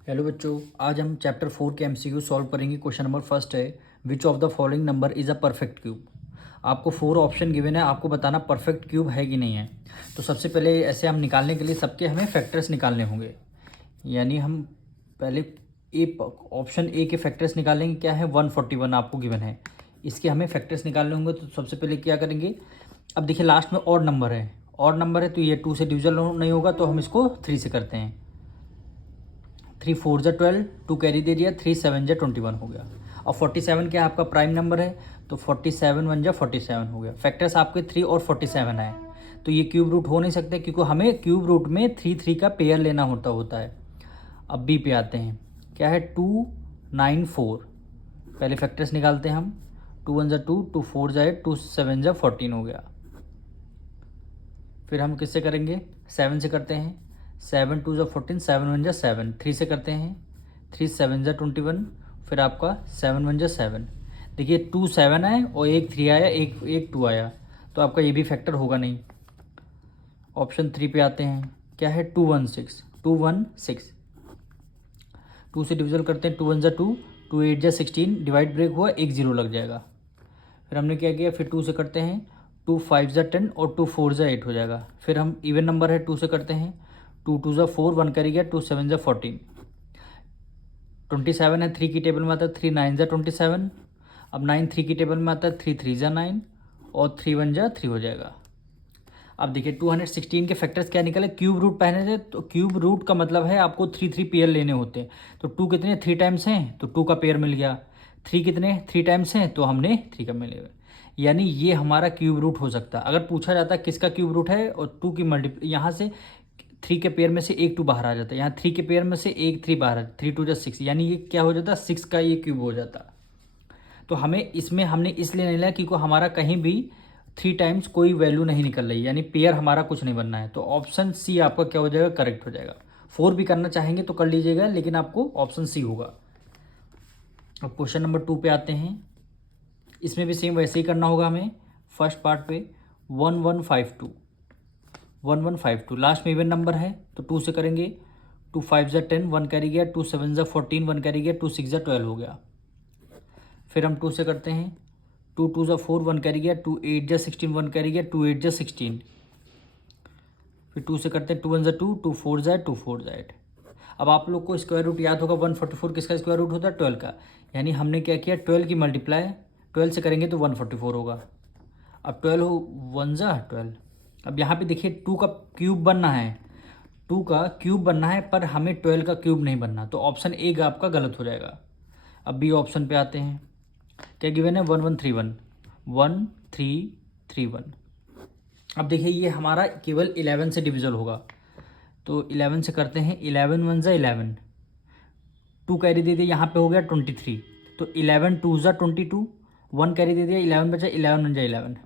Hello बच्चों, आज हम चैप्टर 4 के एमसीक्यू सॉल्व करेंगे। क्वेश्चन नंबर फर्स्ट है, which of the following number is a perfect cube. आपको 4 ऑप्शन गिवन है, आपको बताना परफेक्ट क्यूब है कि नहीं है। तो सबसे पहले ऐसे हम निकालने के लिए सबके हमें फैक्टर्स निकालने होंगे। यानी हम पहले ऑप्शन ए के फैक्टर्स निकालेंगे। क्या है? 141 आपको गिवन है, इसके हमें फैक्टर्स निकालने होंगे। तो सबसे पहले क्या करेंगे, अब देखिए लास्ट में ऑड नंबर है, ऑड नंबर है तो ये 2 से डिविजल नहीं होगा, तो हम इसको 3 से करते हैं। 3 4 जा 12, 2 कैरी दे दिया, 3 7 जा 21 हो गया। और 47 क्या आपका प्राइम नंबर है, तो 47 1 जा 47 हो गया। फैक्टर्स आपके 3 और 47 है, तो ये क्यूब रूट हो नहीं सकते, क्योंकि हमें क्यूब रूट में 3 का पेयर लेना होता है। अब बी पे आते हैं, क्या है? 2 9 4। पहले फैक्टर्स निकालते हैं हम। 2 1 जा 2, 2 4 जा 8, 2 7 जा 14 हो गया। फिर हम किससे करेंगे? 7 से करते हैं। 7 2 जा 14, 7 1 जा 7, 3 से करते हैं। 3 7 जा 21, फिर आपका 7 1 जा 7। देखिए 2 7 आए और एक 3 आया, एक 2 आया, तो आपका ये भी फैक्टर होगा नहीं। ऑप्शन 3 पे आते हैं, क्या है? 2 1 6, 2 1 6। 2 से डिविजल करते हैं। 2 1 जा 2, 2 8 जा 16, डिवाइड ब्रेक हुआ, एक 0 लग जाएगा। फिर हमने क्या किया, फिर 2 से करते हैं। 2 5 जा 10 और 2 4 जा 8 हो जाएगा। फिर हम इवन नंबर है, 2 से करते हैं। 2 2 जा 4, 1 करी गया, 2 7 जा 14। 27 है, 3 की टेबल में आता है, 3 9 जा 27। अब 9 3 की टेबल में आता है, 3 3 जा 9 और 3 1 जा 3 हो जाएगा। अब देखिए 216 के फैक्टर्स क्या निकले? क्यूब रूट पहले थे, तो क्यूब रूट का मतलब है आपको 3 पेयर लेने होते हैं। तो 2 कितने? 3 टाइम्स हैं, तो 2 का पेयर मिल गया। 3 कितने? 3 टाइम्स हैं, तो हमने 3 का मिलेगा। यानी ये हमारा क्यूब रूट हो सकता है। अगर पूछा जाता है किसका क्यूब रूट है, और 2 की यहाँ से 3 के पेयर में से एक 2 बाहर आ जाता है, यहाँ 3 के पेयर में से एक 3 बाहर, 3 2 जा 6, यानी ये क्या हो जाता है? 6 का ये क्यूब हो जाता। तो हमें इसमें हमने इसलिए नहीं लिया क्योंकि हमारा कहीं भी 3 टाइम्स कोई वैल्यू नहीं निकल रही, यानी पेयर हमारा कुछ नहीं बनना है। तो ऑप्शन सी आपका क्या हो जाएगा? करेक्ट हो जाएगा। 4 भी करना चाहेंगे तो कर लीजिएगा, लेकिन आपको ऑप्शन सी होगा। अब क्वेश्चन नंबर 2 पे आते हैं। इसमें भी सेम वैसे ही करना होगा हमें। फर्स्ट पार्ट पे 1152, 1152 लास्ट में इवन नंबर है, तो 2 से करेंगे। 2 5 जा 10, 1 कैरी गया, 2 7 जा 14, 1 कैरी गया, 2 6 जा 12 हो गया। फिर हम 2 से करते हैं। 2 2 जा 4, 1 कैरी गया, 2 8 जा 16, 1 कैरी गया, 2 8 जा 16। फिर 2 से करते हैं। 2 1 जा 2, 2 4 जा 2 4 जा 8। अब आप लोग को स्क्वायर रूट याद होगा, 144 किसका स्क्वायर रूट होता है? 12 का। यानी हमने क्या किया, 12 की मल्टीप्लाई 12 से करेंगे तो 144 होगा। अब 12 हो 1 जा 12। अब यहाँ पे देखिए 2 का क्यूब बनना है, 2 का क्यूब बनना है, पर हमें 12 का क्यूब नहीं बनना, तो ऑप्शन ए आपका गलत हो जाएगा। अब बी ऑप्शन पे आते हैं, क्या गिवन है? 1131, 1331। अब देखिए ये हमारा केवल 11 से डिविजल होगा, तो 11 से करते हैं। 11 1 जा 11, 2 कैरी दे दिया, यहाँ पे हो गया 23, तो 11 2 जा 22, 1 कैरी दे दिया, 11 बचा, 11 1 जा 11।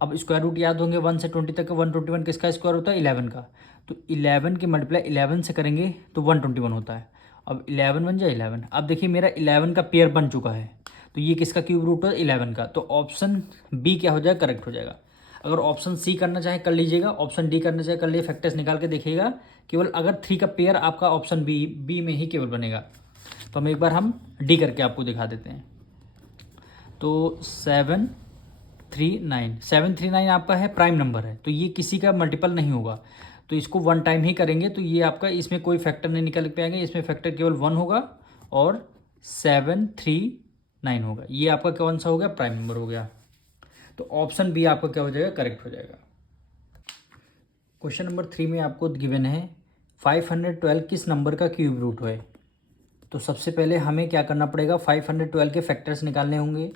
अब स्क्वायर रूट याद होंगे 1 से 20 तक का। 121 किसका स्क्वायर होता है? 11 का। तो 11 की मल्टीप्लाई 11 से करेंगे तो 121 होता है। अब 11 1 जा 11। अब देखिए मेरा 11 का पेयर बन चुका है, तो ये किसका क्यूब रूट है? 11 का। तो ऑप्शन बी क्या हो जाएगा? करेक्ट हो जाएगा। अगर ऑप्शन सी करना चाहे कर लीजिएगा, ऑप्शन डी करना चाहे कर लीजिए, फैक्टर्स निकाल के देखिएगा। केवल अगर 3 का पेयर आपका ऑप्शन बी में ही केवल बनेगा। तो हम एक बार हम डी करके आपको दिखा देते हैं। तो 739 आपका है, प्राइम नंबर है, तो ये किसी का मल्टीपल नहीं होगा, तो इसको 1 टाइम ही करेंगे, तो ये आपका इसमें कोई फैक्टर नहीं निकल पाएंगे, इसमें फैक्टर केवल 1 होगा और 739 होगा। ये आपका कौन सा हो गया? प्राइम नंबर हो गया। तो ऑप्शन बी आपका क्या हो जाएगा? करेक्ट हो जाएगा। क्वेश्चन नंबर 3 में आपको गिवन है 512 किस नंबर का क्यूब रूट है। तो सबसे पहले हमें क्या करना पड़ेगा? 512 के फैक्टर्स निकालने होंगे।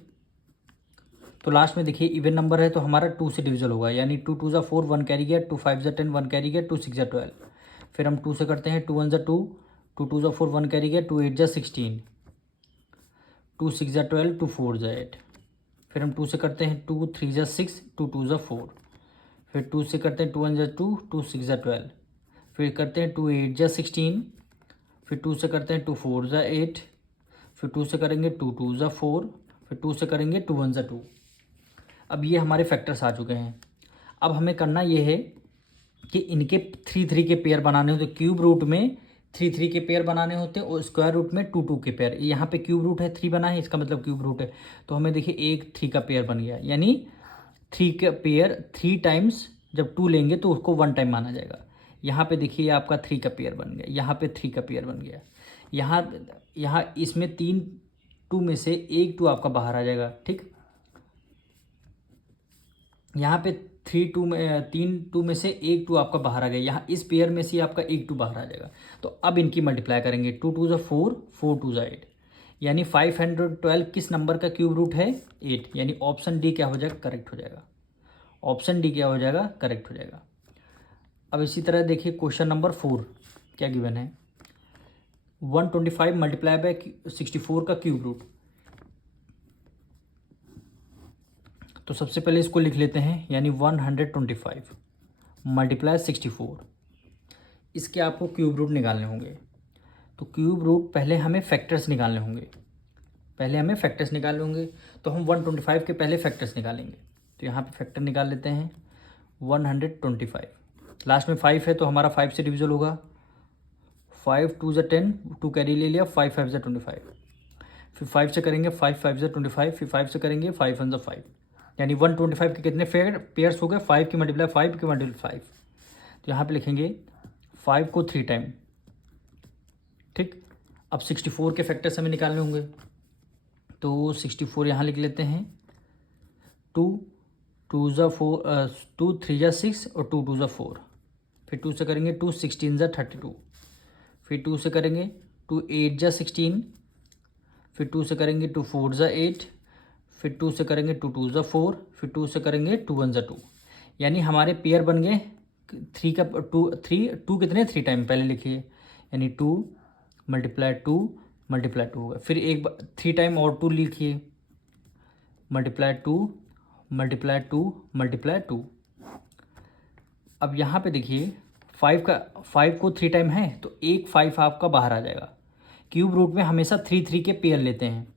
तो लास्ट में देखिए इवन नंबर है, तो हमारा 2 से डिविजल होगा, यानी 2 2 जा 4, 1 कैरी गया, 2 5 जा 10, 1 कैरी गया, 2 6 जा 12। फिर हम 2 से करते हैं। 2 1 जा 2, 2 2 जा 4, 1 कैरी गया, 2 8 जा 16, 2 6 जा 12, 2 4 जा 8। फिर हम 2 से करते हैं। 2 3 जा 6, 2 2 जा 4। फिर 2 से करते हैं। 2 1 जा 2, 2 6 जा 12। फिर करते हैं 2 8 जा 16। फिर 2 से करते हैं 2 4 जा 8। फिर 2 से करेंगे 2 2 जा 4। फिर 2 से करेंगे 2 1 जा 2। अब ये हमारे फैक्टर्स आ चुके हैं। अब हमें करना ये है कि इनके 3 3 के पेयर बनाने हो, तो क्यूब रूट में 3 के पेयर बनाने होते हैं और स्क्वायर रूट में 2 के पेयर। यहाँ पे क्यूब रूट है 3 बना है, इसका मतलब क्यूब रूट है, तो हमें देखिए एक 3 का पेयर बन गया, यानी 3 का पेयर 3 टाइम्स जब 2 लेंगे तो उसको 1 टाइम माना जाएगा। यहाँ पे देखिए आपका 3 का पेयर बन गया, यहाँ पे 3 का पेयर बन गया, यहाँ इसमें 3 2 में से एक 2 आपका बाहर आ जाएगा, ठीक। यहाँ पे 3 2 में से एक 2 आपका बाहर आ गया, यहाँ इस पेयर में से आपका एक 2 बाहर आ जाएगा। तो अब इनकी मल्टीप्लाई करेंगे, 2 2 ज़ा 4, 4 2 ज़ा 8, यानी 512 किस नंबर का क्यूब रूट है? 8, यानी ऑप्शन डी क्या हो जाएगा? करेक्ट हो जाएगा। ऑप्शन डी क्या हो जाएगा? करेक्ट हो जाएगा। अब इसी तरह देखिए क्वेश्चन नंबर 4 क्या गिवन है, 125 मल्टीप्लाई बाय 64 का क्यूब रूट। तो सबसे पहले इसको लिख लेते हैं, यानी 125 मल्टीप्लाई 64, इसके आपको क्यूब रूट निकालने होंगे। तो क्यूब रूट पहले हमें फैक्टर्स निकालने होंगे, तो हम 125 के पहले फैक्टर्स निकालेंगे। तो यहाँ पे फैक्टर निकाल लेते हैं, 125 लास्ट में 5 है तो हमारा 5 से डिविजल होगा, 5 2 ज़ा 10, 2 कैरी ले लिया, 5 5 ज़ा 25, फिर 5 से करेंगे 5 5 ज़ा 25, फिर 5 से करेंगे 5 1 ज़ा 5, यानी 125 के कितने पेयर्स हो गए? 5 की मल्टीप्लाई 5 की मल्टीप्लाई 5। तो यहाँ पे लिखेंगे 5 को 3 टाइम, ठीक। अब 64 के फैक्टर्स हमें निकालने होंगे, तो 64 यहाँ लिख लेते हैं, 2 2 ज़ा 4, 2 3 ज़ा 6 और 2 2 ज़ा 4, फिर 2 से करेंगे 2 16 ज़ा 32, फिर 2 से करेंगे 2 8 ज़ा 16, फिर 2 से करेंगे 2 4 ज़ा 8, फिर 2 से करेंगे 2 2 ज़ा 4, फिर 2 से करेंगे 2 1 ज़ा 2, यानी हमारे पेयर बन गए 3 का 2 कितने 3 टाइम पहले लिखिए, यानी 2 मल्टीप्लाई 2 मल्टीप्लाई 2 होगा, फिर एक 3 टाइम और 2 लिखिए, मल्टीप्लाई 2 मल्टीप्लाई 2 मल्टीप्लाई 2। अब यहाँ पे देखिए 5 को 3 टाइम है तो एक 5 आपका बाहर आ जाएगा। क्यूब रूट में हमेशा 3 3 के पेयर लेते हैं।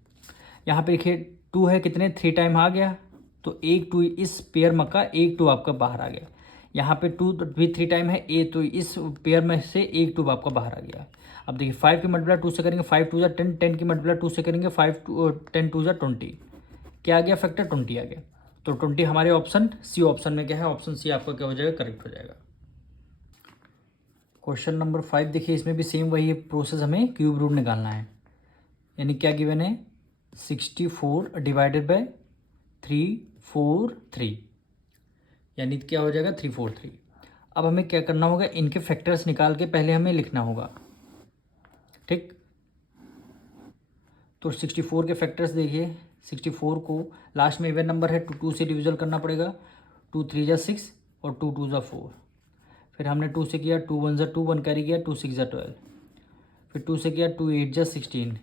यहाँ पे देखिए 2 है, कितने 3 टाइम आ गया, तो एक 2 इस पेयर में का एक 2 आपका बाहर आ गया। यहाँ पे 2 भी 3 टाइम है, तो इस पेयर में से एक 2 आपका बाहर आ गया। अब देखिए 5 की मल्टीप्लाई 2 से करेंगे, 5 2 ज़ा 10, 10 की मल्टीप्लाई 2 से करेंगे, 10 2 ज़ा 20, क्या आ गया? फैक्टर 20 आ गया। तो 20 हमारे ऑप्शन सी, ऑप्शन में क्या है? ऑप्शन सी आपका क्या हो जाएगा? करेक्ट हो जाएगा। क्वेश्चन नंबर 5 देखिए, इसमें भी सेम वही प्रोसेस, हमें क्यूब रूट निकालना है, यानी क्या गिवन है? 64 डिवाइडेड बाय 343, यानी क्या हो जाएगा? 343। अब हमें क्या करना होगा? इनके फैक्टर्स निकाल के पहले हमें लिखना होगा, ठीक। तो 64 के फैक्टर्स देखिए, 64 को लास्ट में इवन नंबर है, 2 से डिविजल करना पड़ेगा, 2 3 ज़ा 6 और 2 2 ज़ा 4, फिर हमने 2 से किया, 2 1 ज़ा 2, 1 कैरी किया, 2 6 ज़ा 12, फिर 2 से किया, 2 8 ज़ा 16,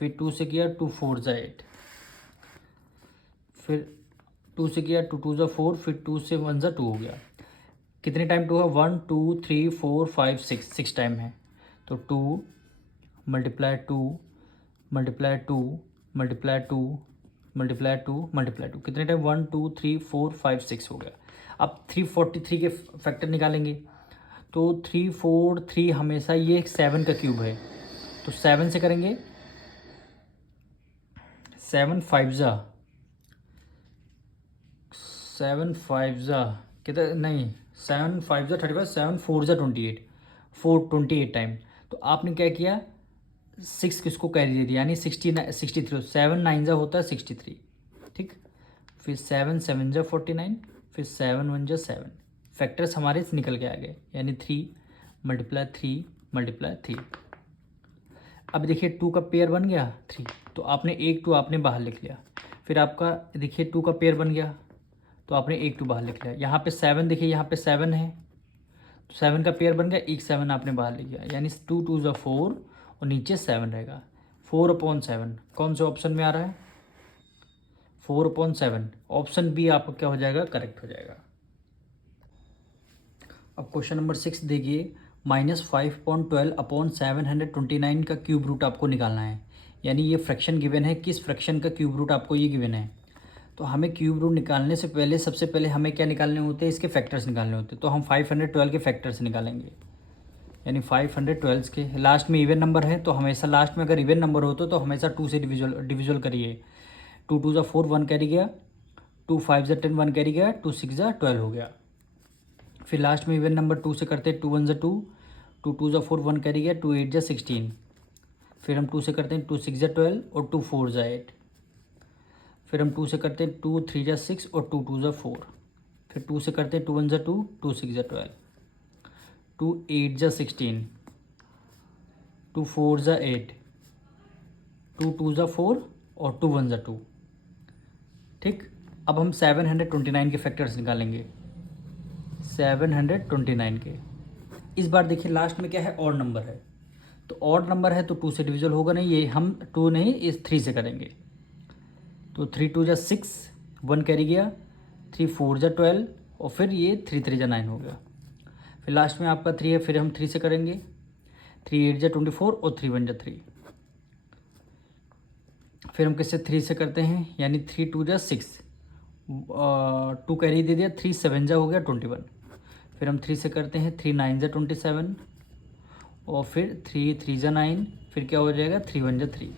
फिर 2 से किया, 2 4 ज़ा 8, फिर 2 से किया, 2 2 ज़ा 4, फिर 2 से 1 ज़ा 2 हो गया। कितने टाइम 2 है? 1 2 3 4 5 6 टाइम है। तो 2 multiply 2 multiply 2 multiply 2 multiply 2 multiply 2, कितने टाइम? 1 2 3 4 5 6 हो गया। अब 343 के फैक्टर निकालेंगे, तो 343 हमेशा ये 7 का क्यूब है, तो 7 से करेंगे, 7 5 ज़ा कितना, नहीं 7 5 ज़ा 35, 7 4 ज़ा 28, 28 टाइम। तो आपने क्या किया? 6 किसको कैरी दे दिया, यानी 63, 7 9 ज़ा होता है 63, ठीक। फिर 7 7 ज़ा 49, फिर 7 1 ज़ा 7, फैक्टर्स हमारे निकल के आ गए, यानी 3 मल्टीप्लाई 3 मल्टीप्लाई 3। अब देखिए 2 का पेयर बन गया 3, तो आपने एक 2 आपने बाहर लिख लिया, फिर आपका देखिए 2 का पेयर बन गया, तो आपने एक 2 बाहर लिख लिया। यहाँ पे 7 देखिए, यहाँ पे 7 है, तो 7 का पेयर बन गया, एक 7 आपने बाहर लिख लिया, यानी 2 2 ज़ा 4 और नीचे 7 रहेगा, 4/7 कौन से ऑप्शन में आ रहा है? 4/7, ऑप्शन बी आपका क्या हो जाएगा? करेक्ट हो जाएगा। अब क्वेश्चन नंबर 6 देखिए, -5.12/729 का क्यूब रूट आपको निकालना है, यानी ये फ्रैक्शन गिवन है, किस फ्रैक्शन का क्यूब रूट आपको ये गिवन है। तो हमें क्यूब रूट निकालने से पहले सबसे पहले हमें क्या निकालने होते हैं? इसके फैक्टर्स निकालने होते हैं, तो हम 512 के फैक्टर्स निकालेंगे। यानी 512 के लास्ट में इवन नंबर है, तो हमेशा लास्ट में अगर इवन नंबर हो तो हमेशा 2 से डिविजुअल करिए। 2 2 ज़ा 4, 1 कैरी गया, 2 5 ज़ा 10, 1 कैरी गया, 2 6 ज़ा 12 हो गया। फिर लास्ट में इवन नंबर 2 से करते हैं, 2 1 ज़ा 2, 2 2 ज़ा 4, 1 कैरी गया, 2 8 ज़ा 16। फिर हम 2 से करते हैं, 2 6 ज़ा 12 और 2 4 ज़ा 8। फिर हम 2 से करते हैं, 2 3 ज़ा 6 और 2 2 ज़ा 4। फिर 2 से करते हैं, 2 1 ज़ा 2, 2 6 ज़ा 12, 2 8 ज़ा 16, 2 4 ज़ा 8, 2 2 ज़ा 4 और 2 1 ज़ा 2। ठीक, अब हम 729 के फैक्टर्स निकालेंगे। 729 के इस बार देखिए लास्ट में क्या है, ऑड नंबर है, तो ऑड नंबर है तो 2 से डिविजल होगा नहीं, ये हम 2 नहीं इस 3 से करेंगे। तो 3 2 ज़ा 6, 1 कैरी गया, 3 4 ज़ा 12 और फिर ये 3 3 ज़ा 9 हो गया। फिर लास्ट में आपका 3 है, फिर हम 3 से करेंगे, 3 8 ज़ा 24 और 3 1 ज़ा 3। फिर हम किससे 3 से करते हैं, यानी 3 2 ज़ा 6, 2 कैरी दे दिया, 3 7 ज़ा हो गया 21। फिर हम 3 से करते हैं, 3 9 ज़ा 27 और फिर 3 3 ज़ा 9, फिर क्या हो जाएगा 3 1 ज़ा 3।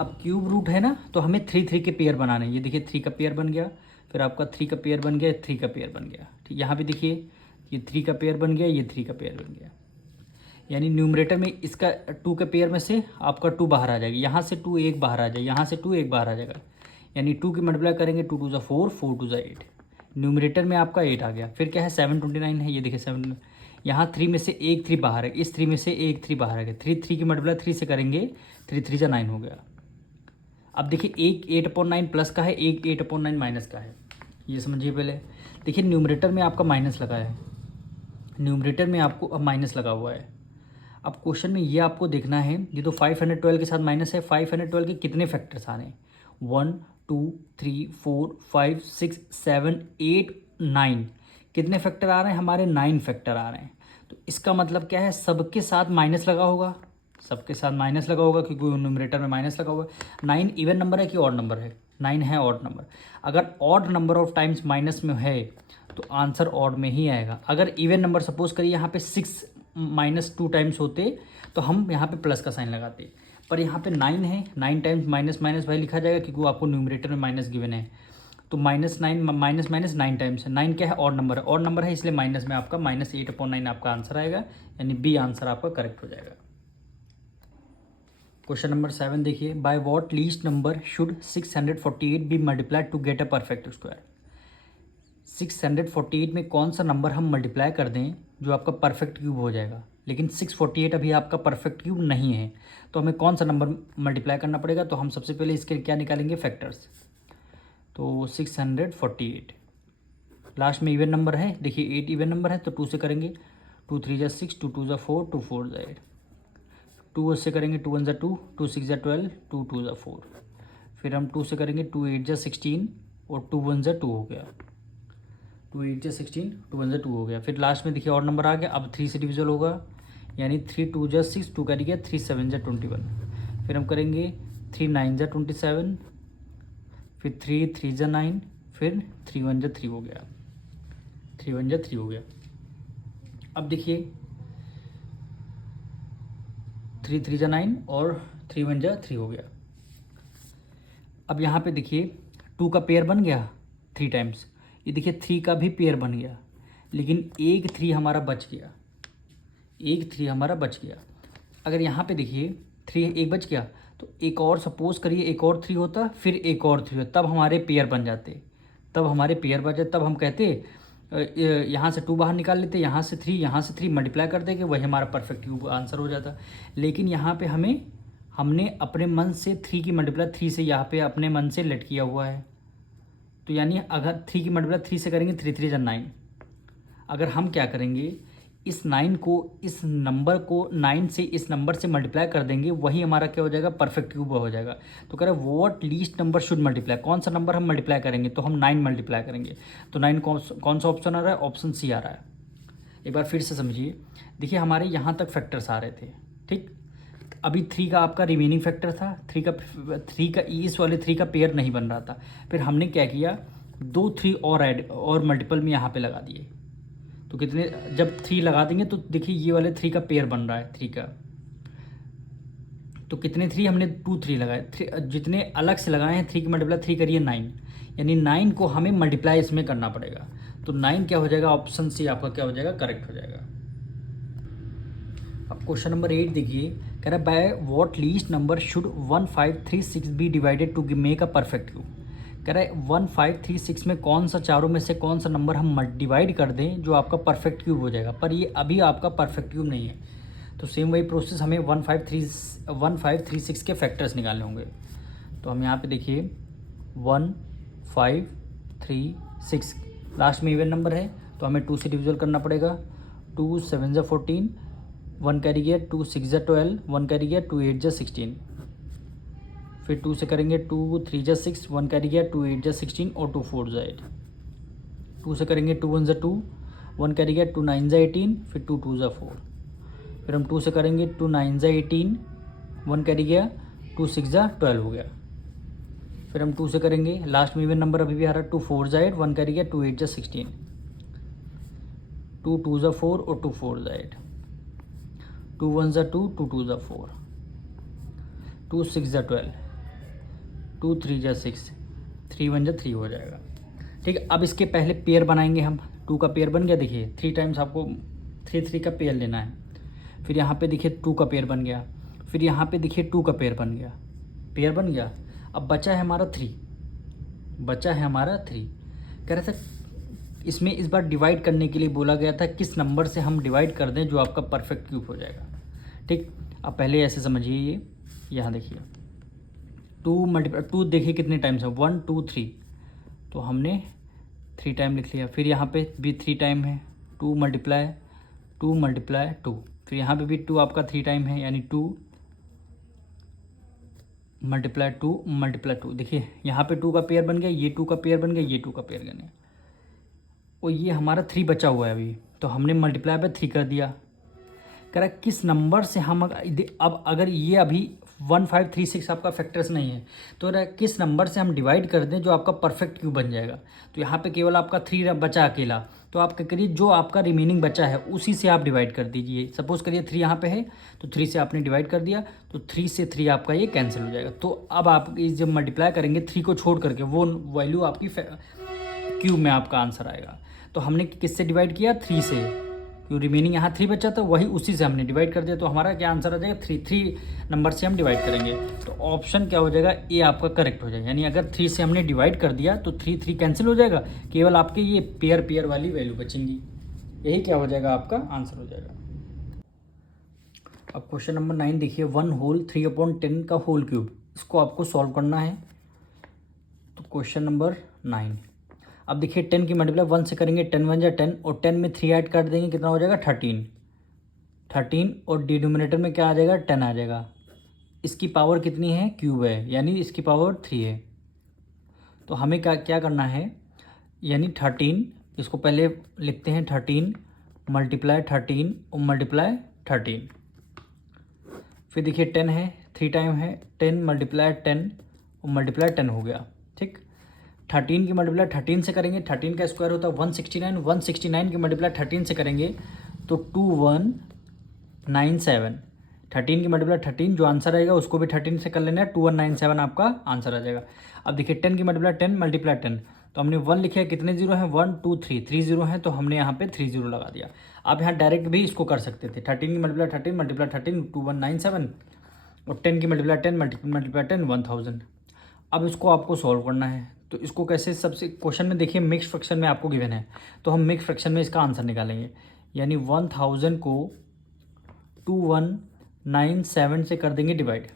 अब क्यूब रूट है ना, तो हमें 3 3 के पेयर बनाने हैं। ये देखिए 3 का पेयर बन गया, फिर आपका 3 का पेयर बन गया, 3 का पेयर बन गया। ठीक, यहाँ पे देखिए ये 3 का पेयर बन गया, ये 3 का पेयर बन गया। यानी न्यूमरेटर में इसका 2 के पेयर में से आपका 2 बाहर आ जाएगा, यहाँ से 2 एक बाहर आ जाएगा, यहाँ से 2 एक बाहर आ जाएगा। यानी 2 की मल्टीप्लाई करेंगे, 2 2 ज़ा 4, 4 2 ज़ा 8। न्यूमरेटर में आपका 8 आ गया। फिर क्या है 729 है, ये देखिए 7, यहाँ 3 में से एक 3 बाहर है, इस 3 में से एक 3 बाहर आ गया। 3 3 की मल्टीप्लाई 3 से करेंगे, 3 3 ज़ा 9 हो गया। अब देखिए एक 8/9 प्लस का है, एक 8/9 माइनस का है, ये समझिए पहले। देखिए न्यूमरेटर में आपका माइनस लगा है, न्यूमरेटर में आपको अब माइनस लगा हुआ है। अब क्वेश्चन में ये आपको देखना है, ये तो 512 के साथ माइनस है, 512 के कितने फैक्टर्स आ रहे हैं, 1 2 3 4 5 6 7 8 9, कितने फैक्टर आ रहे हैं हमारे, 9 फैक्टर आ रहे हैं। तो इसका मतलब क्या है, सबके साथ माइनस लगा होगा, सबके साथ माइनस लगा होगा क्योंकि न्यूमरेटर में माइनस लगा हुआ है। 9 इवन नंबर है कि ऑड नंबर है, 9 है ऑड नंबर। अगर odd number of times minus में है तो आंसर ऑड में ही आएगा। अगर इवन नंबर सपोज करिए यहाँ पे 6 -2 टाइम्स होते तो हम यहाँ पे प्लस का साइन लगाते, पर यहाँ पे 9 है, 9 टाइम्स माइनस माइनस भाई लिखा जाएगा क्योंकि वो आपको न्यूमरेटर में माइनस गिवन है। तो -9 माइनस माइनस 9 टाइम्स है, 9 क्या है ऑड नंबर है, ऑड नंबर है इसलिए माइनस में आपका -8/9 आपका आंसर आएगा, यानी बी आंसर आपका करेक्ट हो जाएगा। क्वेश्चन नंबर 7 देखिए, by what least number should 648 be multiplied to get a perfect square. 648 में कौन सा नंबर हम मल्टीप्लाई कर दें जो आपका परफेक्ट क्यूब हो जाएगा, लेकिन 648 अभी आपका परफेक्ट क्यूब नहीं है, तो हमें कौन सा नंबर मल्टीप्लाई करना पड़ेगा। तो हम सबसे पहले इसके क्या निकालेंगे, फैक्टर्स। तो 648 लास्ट में इवन नंबर है, देखिए 8 इवन नंबर है तो 2 से करेंगे, 2 3 ज़ा 6, 2 2 ज़ा 4, 2 4 ज़ा 8। 2 से करेंगे, 2 1 ज़ा 2, 2 6 ज़ा 12, 2 2 ज़ा 4। फिर हम 2 से करेंगे, 2 8 ज़ा 16 और 2 1 ज़ा 2 हो गया, 2 8 ज़ा 16, 2 1 ज़ा 2 हो गया। फिर लास्ट में देखिए और नंबर आ गया, अब 3 से डिविजल होगा, यानी 3 2 ज़ा 6, 2 कैरी गया, 3 7 ज़ा 21। फिर हम करेंगे 3 9 ज़ा 27, फिर 3 3 ज़ा 9, फिर 3 1 ज़ा 3 हो गया, 3 1 ज़ा 3 हो गया। अब देखिए 3 3 ज़ा 9 और 3 1 ज़ा 3 हो गया। अब यहाँ पे देखिए 2 का पेयर बन गया 3 टाइम्स, ये देखिए 3 का भी पेयर बन गया, लेकिन एक 3 हमारा बच गया, एक 3 हमारा बच गया। अगर यहाँ पे देखिए 3 एक बच गया, तो एक और सपोज करिए एक और 3 होता, फिर एक और 3 होता, तब हमारे पेयर बन जाते, तब हमारे पेयर बन जाते, तब हम कहते यहाँ से 2 बाहर निकाल लेते, यहाँ से 3, यहाँ से 3 मल्टीप्लाई कर देंगे, वही हमारा परफेक्ट क्यूब आंसर हो जाता। लेकिन यहाँ पे हमने अपने मन से 3 की मल्टीप्लाई 3 से यहाँ पे अपने मन से लेट किया हुआ है, तो यानी अगर 3 की मल्टीप्लाई 3 से करेंगे, 3 3 ज़ा 9। अगर हम क्या करेंगे, इस 9 को इस नंबर को 9 से इस नंबर से मल्टीप्लाई कर देंगे, वही हमारा क्या हो जाएगा, परफेक्ट क्यूब हो जाएगा। तो कह रहे हैं what least number should multiply, कौन सा नंबर हम मल्टीप्लाई करेंगे, तो हम 9 मल्टीप्लाई करेंगे। तो 9 कौन सा ऑप्शन आ रहा है, ऑप्शन सी आ रहा है। एक बार फिर से समझिए, देखिए हमारे यहाँ तक फैक्टर्स आ रहे थे, ठीक। अभी 3 का आपका रिमेनिंग फैक्टर था, 3 का इस वाले 3 का पेयर नहीं बन रहा था। फिर हमने क्या किया, 2 3 और ऐड और मल्टीपल में यहाँ पे लगा दिए, तो कितने, जब 3 लगा देंगे तो देखिए ये वाले 3 का पेयर बन रहा है 3 का, तो कितने 3 हमने 2 3 लगाए, जितने अलग से लगाए हैं 3 की मल्टीप्लाई 3 करिए 9, यानी 9 को हमें मल्टीप्लाई इसमें करना पड़ेगा। तो 9 क्या हो जाएगा, ऑप्शन सी आपका क्या हो जाएगा, करेक्ट हो जाएगा। अब क्वेश्चन नंबर 8 देखिए, कह रहा है by what least number should 1536 be divided to make a perfect cube. कह रहा है 1536 में कौन सा, चारों में से कौन सा नंबर हम डिवाइड कर दें जो आपका परफेक्ट क्यूब हो जाएगा, पर ये अभी आपका परफेक्ट क्यूब नहीं है। तो सेम वही प्रोसेस, हमें 1536 के फैक्टर्स निकालने होंगे। तो हम यहाँ पे देखिए 1536 लास्ट में इवन नंबर है तो हमें 2 से डिविजल करना पड़ेगा। 2 7 ज़ा 14, 1 कैरी गया, 2 6 ज़ा 12, 1 कैरी गया, 2 8 ज़ा 16, फिर 2 से करेंगे 2 3 ज़ा 6, 1 कैरी गया, 2 8 ज़ा 16 और 2 4 ज़ा 8। 2 से करेंगे 2 1 ज़ा 2, 1 कैरी गया, 2 9 ज़ा 18, फिर 2 2 ज़ा 4। फिर हम 2 से करेंगे 2 9 ज़ा 18, 1 कैरी गया, 2 6 ज़ा 12 हो गया। फिर हम 2 से करेंगे, लास्ट में इवन नंबर अभी भी आ रहा है, 2 4 ज़ा 8, 1 कैरी गया, 2 8 ज़ा 16, 2 2 ज़ा 4 और 2 4 ज़ा 8, 2 1 ज़ा 2, 2 2 ज़ा 4, 2 6 ज़ा 12, 2 3 ज़ा 6, 3 1 ज़ा 3 हो जाएगा। ठीक है, अब इसके पहले पेयर बनाएंगे हम। 2 का पेयर बन गया, देखिए 3 टाइम्स आपको 3 3 का पेयर लेना है। फिर यहाँ पे देखिए 2 का पेयर बन गया, फिर यहाँ पे देखिए 2 का पेयर बन गया, पेयर बन गया। अब बचा है हमारा 3, बचा है हमारा 3। कह रहे थे इसमें इस बार डिवाइड करने के लिए बोला गया था किस नंबर से हम डिवाइड कर दें जो आपका परफेक्ट क्यूब हो जाएगा। ठीक, अब पहले ऐसे समझिए, ये यहाँ देखिए 2 मल्टीप्लाई 2 देखिए कितने टाइम्स है, 1 2 3, तो हमने 3 टाइम लिख लिया। फिर यहाँ पे भी 3 टाइम है, 2 मल्टीप्लाई 2 मल्टीप्लाई 2, फिर यहाँ पे भी 2 आपका 3 टाइम है, यानी 2 मल्टीप्लाई 2 मल्टीप्लाई 2। देखिए यहाँ पे 2 का पेयर बन गया, ये 2 का पेयर बन गया, ये 2 का पेयर बन गया, और ये हमारा 3 बचा हुआ है अभी, तो हमने मल्टीप्लाई पे 3 कर दिया। कह रहा है किस नंबर से हम अब अगर ये अभी 1536 आपका फैक्टर्स नहीं है तो किस नंबर से हम डिवाइड कर दें जो आपका परफेक्ट क्यूब बन जाएगा। तो यहाँ पे केवल आपका 3 बचा अकेला, तो आप क्या करिए, जो आपका रिमेनिंग बचा है उसी से आप डिवाइड कर दीजिए। सपोज करिए 3 यहाँ पे है तो 3 से आपने डिवाइड कर दिया, तो 3 से 3 आपका ये कैंसिल हो जाएगा। तो अब आप जब मल्टीप्लाई करेंगे 3 को छोड़ करके वो वैल्यू आपकी क्यूब में आपका आंसर आएगा। तो हमने किससे डिवाइड किया, 3 से, क्यों रिमेनिंग यहाँ 3 बचा था वही उसी से हमने डिवाइड कर दिया, तो हमारा क्या आंसर आ जाएगा 3। 3 नंबर से हम डिवाइड करेंगे तो ऑप्शन क्या हो जाएगा, ए आपका करेक्ट हो जाएगा। यानी अगर 3 से हमने डिवाइड कर दिया तो 3 3 कैंसिल हो जाएगा, केवल आपके ये पेयर पेयर वाली वैल्यू बचेंगी, यही क्या हो जाएगा आपका आंसर हो जाएगा। अब क्वेश्चन नंबर 9 देखिए, 1 होल 3/10 का होल क्यूब, इसको आपको सॉल्व करना है। तो क्वेश्चन नंबर 9, अब देखिए 10 की मल्टीप्लाई 1 से करेंगे, 10 1 जा 10 और 10 में 3 ऐड कर देंगे, कितना हो जाएगा 13 13, और डिनोमिनेटर में क्या आ जाएगा 10 आ जाएगा। इसकी पावर कितनी है, क्यूब है, यानी इसकी पावर 3 है। तो हमें क्या क्या करना है, यानी 13, इसको पहले लिखते हैं 13 मल्टीप्लाई 13 और मल्टीप्लाई 13। फिर देखिए 10 है, 3 टाइम है, 10 मल्टीप्लाई 10 और मल्टीप्लाई 10 हो गया। ठीक, 13 की मल्टीप्लाई 13 से करेंगे, 13 का स्क्वायर होता है 169, 169 की मल्टीप्लाई 13 से करेंगे तो 2197। 13 की मल्टीप्लाई 13, जो आंसर आएगा उसको भी 13 से कर लेना है, 2197 आपका आंसर आ जाएगा। अब देखिए 10 की मल्टीप्लाई 10 मल्टीप्लाई 10, तो हमने 1 लिखे, कितने जीरो हैं 1 2 3, 3 जीरो हैं, तो हमने यहाँ पे 3 जीरो लगा दिया। आप यहाँ डायरेक्ट भी इसको कर सकते थे, 13 की मल्टीप्लाई 13 मल्टीप्लाई 13 2197, और 10 की मल्टीप्लाई 10 मल्टीप्लाई 10 1000। अब इसको आपको सॉल्व करना है, तो इसको कैसे, सबसे क्वेश्चन में देखिए मिक्स फ्रैक्शन में आपको गिवन है, तो हम मिक्स फ्रैक्शन में इसका आंसर निकालेंगे। यानी 1000 को 2197 से कर देंगे डिवाइड,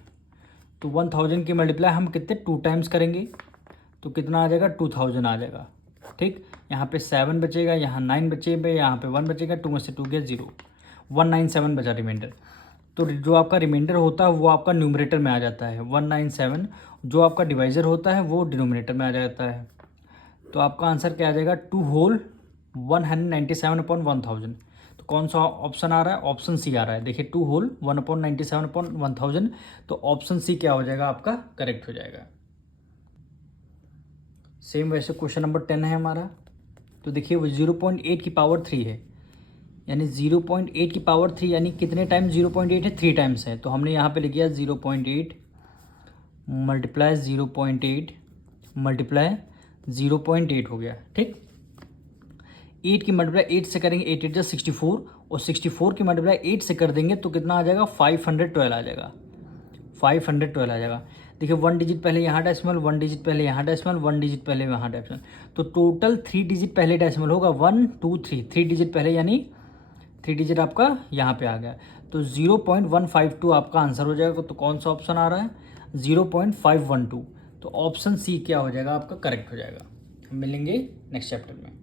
तो 1000 की मल्टीप्लाई हम कितने 2 टाइम्स करेंगे, तो कितना आ जाएगा 2000 आ जाएगा। ठीक, यहाँ पे 7 बचेगा, यहाँ 9 बचेगा, यहाँ पे 1 बचेगा, 2 में से 2 गया 0, 197 बचा रिमाइंडर। तो जो आपका रिमाइंडर होता है वो आपका न्यूमरेटर में आ जाता है 197, जो आपका डिवाइज़र होता है वो डिनोमिनेटर में आ जाता है। तो आपका आंसर क्या आ जाएगा, 2 होल 197/1000। तो कौन सा ऑप्शन आ रहा है, ऑप्शन सी आ रहा है। देखिए 2 होल 1/97/1000, तो ऑप्शन सी क्या हो जाएगा आपका करेक्ट हो जाएगा। सेम वैसे क्वेश्चन नंबर 10 है हमारा, तो देखिए वो 0.8 की पावर 3 है, यानी 0.8 की पावर 3 यानी कितने टाइम 0.8 है, 3 टाइम्स है। तो हमने यहाँ पे लिख दिया 0.8 मल्टीप्लाई 0.8 मल्टीप्लाई 0.8 हो गया, ठीक। 8 की मल्टीप्लाई 8 से करेंगे, 8 8 जा 64, और 64 की मल्टीप्लाई 8 से कर देंगे तो कितना आ जाएगा, 512 आ जाएगा, 512 आ जाएगा। देखिए 1 डिजिट पहले यहाँ डेसिमल, 1 डिजिट पहले यहाँ डेसिमल, 1 डिजिट पहले यहाँ डेसिमल, तो टोटल 3 डिजिट पहले डेसिमल होगा, 1 2 3, 3 डिजिट पहले, यानी 3 डिजिट आपका यहाँ पे आ गया। तो 0.152 आपका आंसर हो जाएगा। तो कौन सा ऑप्शन आ रहा है, 0.512। तो ऑप्शन सी क्या हो जाएगा आपका, करेक्ट हो जाएगा। हम मिलेंगे नेक्स्ट चैप्टर में।